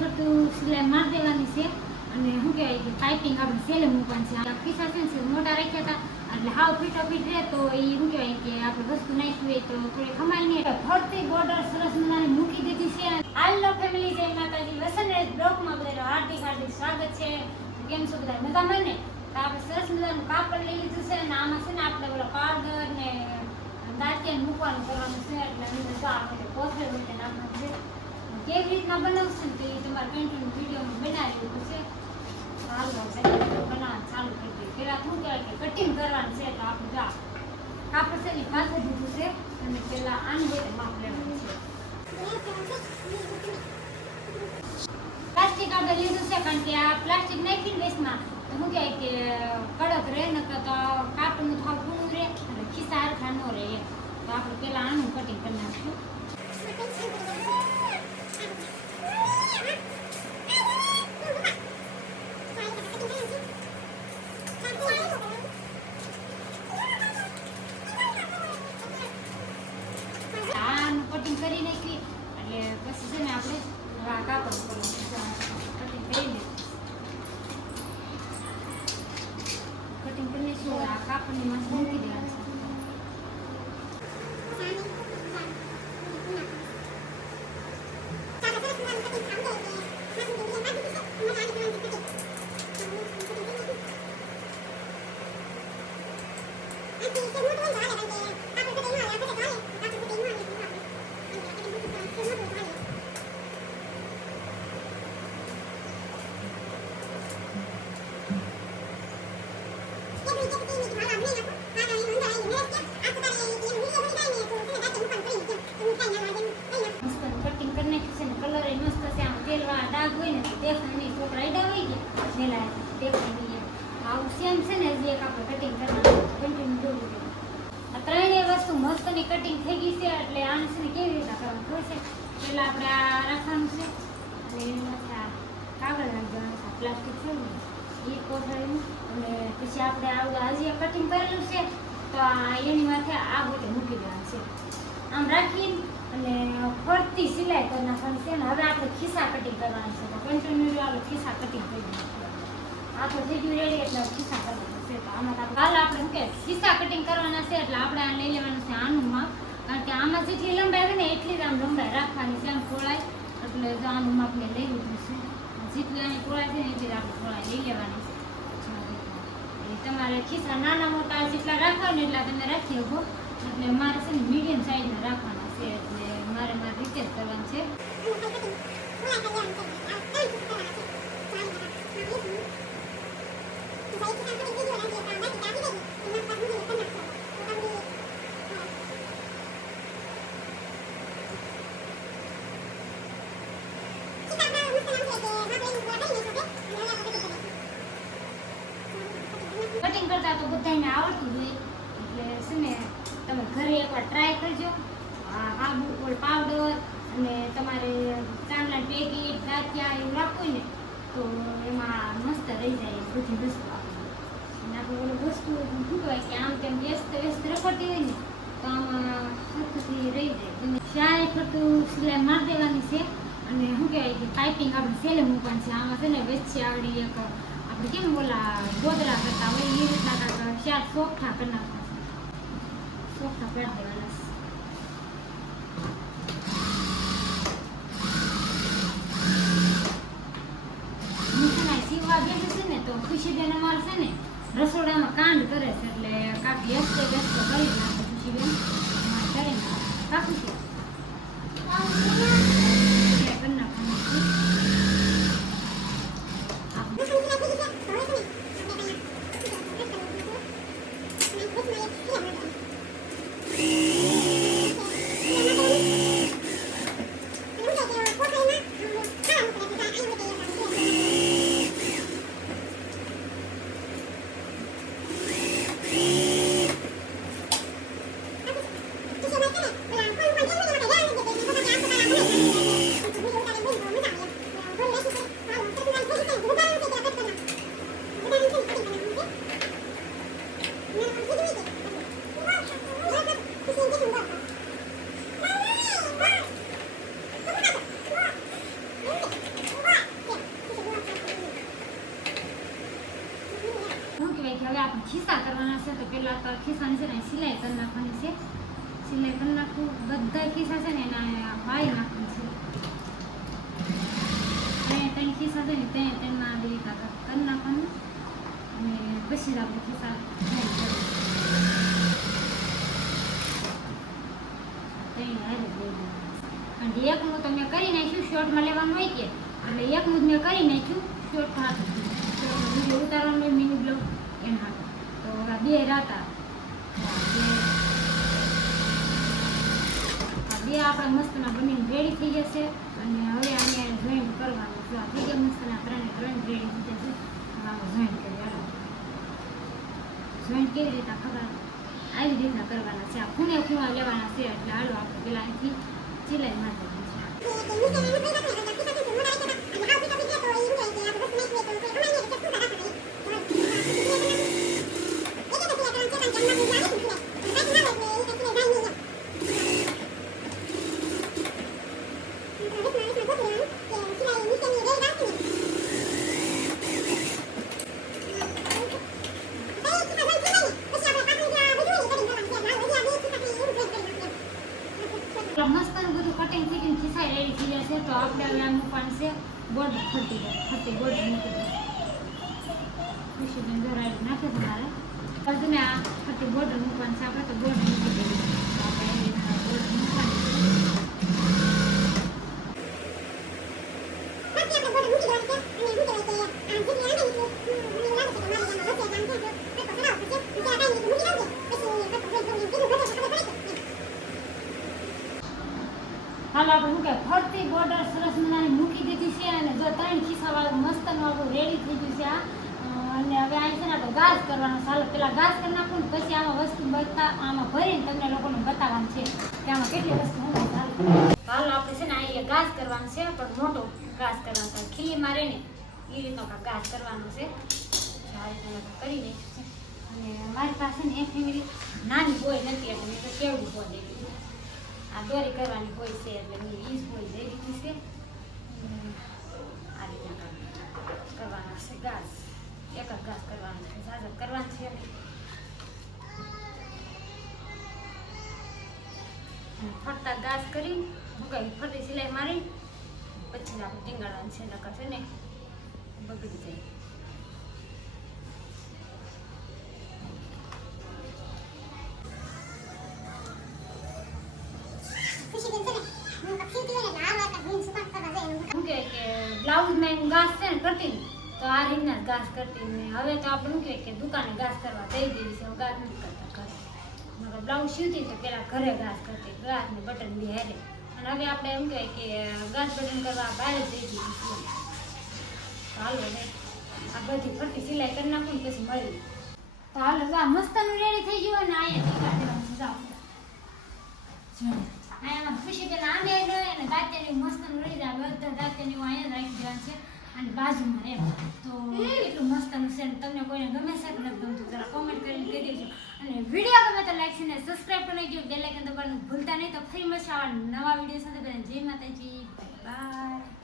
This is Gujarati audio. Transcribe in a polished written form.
ફરતું સિલાઈ મારી દેવાની છે અને શું કહેવાય કે પાઇપિંગ આપણે સેલે મૂકવાની છે. ખિસ્સા છે ને મોટા રાખ્યા હતા એટલે હાવ ફીટોફીટ રહે તો એ શું કહેવાય કે આપણે વસ્તુ નાખી હોય તો થોડી ખમાય નહીં. ફરતી બોર્ડર સરસ મજાની મૂકી દીધી છે. હાલો ફેમિલી, જય માતાજી. વસંત બ્લોગમાં બધાનું હાર્દિક હાર્દિક સ્વાગત છે. કેમ છો બધા? મજામાં ને? તો આપણે સરસ મજાનું કાપડ લઈ લીધું છે અને આમાં છે ને આપણે પેલો પાવડર ને દાંતિયા મૂકવાનું કરવાનું છે એટલે અમે તો આપણે કોથળી મૂકીને નાખવાનું છે. કેવી રીતના બનાવશું ને તો એ તમારે કન્ટિન્યુ વિડીયોમાં બનાવી પડશે. ચાલો બનાવવાનું ચાલુ કરી દઈએ. પહેલાં શું કહેવાય કે કટિંગ કરવાનું છે તો આપણે જો કાપડ છે ને પાછળ દીધું છે અને પહેલાં આની રીતે માપ લેવાનું છે. પ્લાસ્ટિક આપણે લીધું છે કારણ કે આ પ્લાસ્ટિક નાખીને વેસ્ટમાં તો શું કહેવાય કે કડક રહે નકર તો કાપડનું થાવ પૂરું રહે અને ખિસ્સા હરખા ન રહે. તો આપણે પહેલાં આનું કટિંગ કરી નાખીશું. કટિંગ કરી નાખી એટલે પછી છે ને આપણે આ કાપડ કટિંગ કરીને કટિંગ કરીને શું આ કાપડની માસ મૂકી દેવાનું છે. ત્રણેય વસ્તુ મસ્તની કટિંગ થઈ ગઈ છે એટલે આને છે ને કેવી રીતના કરવાનું ખબર છે? પહેલાં આપણે આ રાખવાનું છે અને એની માથે આ કાગળ રાખવાનું છે, પ્લાસ્ટિક છે ને એ કોથળીનું. અને પછી આપણે આવું હજી કટિંગ કરેલું છે તો એની માથે આ ગોટે મૂકી દેવાનું છે. આમ રાખીને અને ફરતી સિલાઈ કરી નાખવાની છે ને હવે આપણે ખિસ્સા કટિંગ કરવાનું છે. તો કન્ટિન્યુ આપણે ખિસ્સા કટિંગ કરી નાખીએ. આ તો થઈ ગયું રેડી એટલે ખિસ્સા કરવાના છે. તો આમાં હાલ આપણે શું કે ખિસ્સા કટિંગ કરવાના છે એટલે આપણે આ લઈ લેવાનું છે આનું માપ. કારણ કે આમાં જેટલી લંબાઈ છે ને એટલી જ આમ લંબાઈ રાખવાની છે. આમ પહોળાઈ એટલે જો આનું માપ મેં લઈ લીધું છે. જેટલી આની પહોળાઈ છે ને એટલી જ આપણે પહોળાઈ લઈ લેવાની છે. તમારે ખિસ્સા નાના મોટા જેટલા રાખવા ને એટલા તમે રાખી શકો. એટલે મારે છે ને મીડિયમ સાઈઝના રાખવાના છે એટલે મારે મારી રીતે જ કરવાનું છે. કટિંગ કરતા તો બધાને આવડતું જ હોય એટલે છે ને તમે ઘરે એકવાર ટ્રાય કરજો. આબુ ઓલ પાવડર અને તમારે ચાંદલા પેકેટ દાંતિયા એવું રાખવું ને તો એમાં મસ્ત રહી જાય બધી વસ્તુ આપણી. અને આપણે ઓલી વસ્તુ શું કહેવાય કે આમ તેમ વ્યસ્ત રખડતી હોય ને તો આમાં સરખથી રહી જાય. ચારે ફરતું સિલાઈ મારી દેવાની છે અને શું કહેવાય કે પાઇપિંગ આપણે સેલે મૂકવાની છે. આમાં છે ને વચ્ચે આવડી એક આપણે કેમ બોલા ગોદરા કરતા હોય એ રીતના કાંક ચાર સોફ્ટા કરી નાખવા છે. સોફ્ટા કરી દેવાના છે. હું છે ને સીવવા બેઠું છે ને તો ખુશીબેન અમારે છે ને રસોડામાં કાંડ કરે છે એટલે કાંક વ્યસ્ત કરી નાખે ખુશીબેન અમારે કરીને કાકું છે કરી નાખવાનું છે. હવે આપણે ખિસ્સા કરવાના છે તો પહેલાં તો ખિસ્સાની છે ને સિલાઈ કરી નાખવાની છે. સિલાઈ કરી નાખવું, બધા ખિસ્સા છે ને એના વાળી નાખવાનું છે. ત્રણ ખિસ્સા છે ને તેમાં બે રીતના કરી નાખવાનું અને પછી જ આપણે ખિસ્સા અને એકનું તો મેં કરી નાખ્યું, શોર્ટમાં લેવાનું હોય કે એટલે એકનું જ મેં કરી નાખ્યું શોર્ટ હાથ વિડીયો ઉતારવાનું હોય મિની બ્લોગ એના હાથ. તો હવે બે રાતા બે આપણા મસ્તના બનીને રેડી થઈ જશે અને હવે આને જોઈન્ટ કરવાનું છે. થઈ ગયા મસ્તના ત્રણ રેડી થઈ જશે. આમાં જોઈન્ટ કરી જોઈન્ટ કેવી રીતના ખબર આવી રીતના કરવાના છે. આ ખૂણા લેવાના છે એટલે હાલો આપણે પેલા અહીંથી સિલાઈ મારી મસ્તનું બધું કટિંગ થઈ ગયું, ખિસ્સા રેડી થઈ જશે. તો આપણે હવે આનું પણ છે બોર્ડ ફરતી બોર્ડ મૂકી દો. ખુશીબેન જોરાડી નાખે તમારે પણ તમે આ ફરતી બોર્ડ મૂકવાનું છે. આપણે તો બોર્ડ મૂકી દઈએ. તો આપણે એવી રીતના બોર્ડ મૂકવાની હાલ આપણે શું કહે ફરતી બોર્ડર સરસ મજાની મૂકી દીધી છે અને જો ત્રણ ખિસ્સાવાળું મસ્તનું આપણું રેડી થઈ ગયું છે. અને હવે અહીં છે ને આપણે ગાજ કરવાનો. ચાલો પેલા ગાજ કરી નાખું ને પછી આમાં વસ્તુ આમાં ભરીને તમને લોકોને બતાવવાનું છે કે આમાં કેટલી વસ્તુ હોય. હાલો આપણે છે ને અહીંયા ગાજ કરવાનું છે પણ મોટો ગાજ કરવાનો છે. ખીલીમાં રહે ને એ રીતનો ગાજ કરવાનો છે. આ રીતના કરી દઈશું છે. અને મારી પાસે ને એ ફેમિલી નાની હોય નથી એટલે મેં તો કેવડી હોય દેવી. આ દોરી કરવાની હોય છે એટલે મેં ઈ જ હોય દઈ દીધી છે. આ રીતના કરવાના છે ગાજ. એક જ ગાજ કરવાનું છે, સાજર કરવાનું છે. ફરતા ગાજ કરી મૂકાવી ફરતી સિલાઈ મારી પછી આપણે ટીંગાડવાનું છે. નકર છે ને બગડી જાય. બ્લાઉઝમાં એનું ગાજ છે ને કરતી તો આ રીતના જ ગાજ કરતી ને હવે તો આપણે શું કહેવાય કે દુકાને ગાજ કરવા દઈ દેવી છે. ગાજ નથી કરતા ઘરે. મગર બ્લાઉઝ સીવતી તો પેલા ઘરે ગાજ કરતી, ગાજ ને બટન બી હારે. અને હવે આપણે એમ કહેવાય કે ગાજ બટન કરવા બહાર જ દઈ દીધી છે. તો હાલો ને આ બધી ફરતી સિલાઈ કરી નાખું ને પછી મળી. તો હાલો આ મસ્તનું રેડી થઈ ગયું ને અહીંયા ટીકા દેવાનું જાઓ. અહીંયા ખુશી પેલા આમે રહે અને દાંતિયાની મસ્તનું રહી જાય. બધા દાંતિયાની અહીંયા જ રાખી દેવાનું છે અને બાજુમાં એમ. તો એટલું મસ્તનું છે ને તમને કોઈને ગમે છે કે નથી ગમતું જરા કોમેન્ટ કરીને કહી દેજો. અને વિડીયો ગમે તો લાઈક છે ને સબસ્ક્રાઈબ કરી નાખજો. બેલ આઇકન દબાવવાનું ભૂલતા નહીં. તો ફરી મળશે આવા નવા વિડીયો સાથે. જય માતાજી, બાય.